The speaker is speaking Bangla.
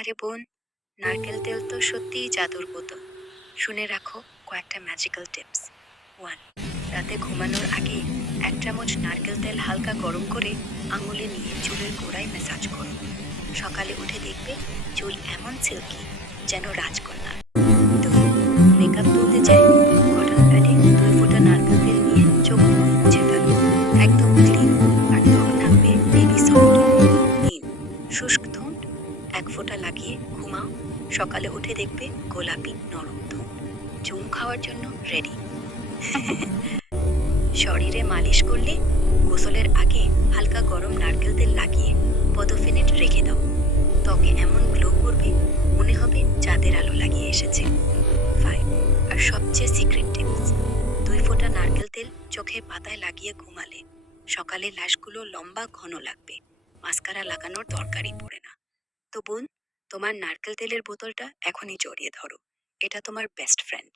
আরে বোন, নারকেল তেল তো সত্যিই জাদুর বোতল। শুনে রাখো কয়েকটা ম্যাজিক্যাল টিপস। ওয়ান, রাতে ঘুমানোর আগে 1 চামচ নারকেল তেল হালকা গরম করে আঙুলে নিয়ে চুলের গোড়ায় ম্যাসাজ করো। সকালে উঠে দেখবে চুল এমন সিল্কি যেন রাজকন্যার। দুই, মেকআপ তুলতে চাই, কটন প্যাডে 2 ফোঁটা নারকেল তেল নিয়ে চোখ মুখ মুছে ফেলো। একদম ক্লিন, আর ত্বক থাকবে বেবি সফট। তিন, শুষ্ক ঠোঁট 1 ফোঁটা লাগিয়ে ঘুমাও। সকালে উঠে দেখবে গোলাপি নরম ঠোঁট, চুমু খাওয়ার জন্য রেডি। শরীরে মালিশ করলে গোসলের আগে হালকা গরম নারকেল তেল লাগিয়ে 15 মিনিট রেখে দাও। ত্বকে এমন গ্লো করবে মনে হবে চাঁদের আলো লাগিয়ে এসেছে। ফাইভ, আর সবচেয়ে সিক্রেট টিপস, 2 ফোঁটা নারকেল তেল চোখে পাতায় লাগিয়ে ঘুমালে সকালে লাশগুলো লম্বা ঘন লাগবে। মাস্কারা লাগানোর দরকারই পড়ে না। তো বোন, তোমার নারকেল তেলের বোতলটা এখনই জড়িয়ে ধরো। এটা তোমার বেস্ট ফ্রেন্ড।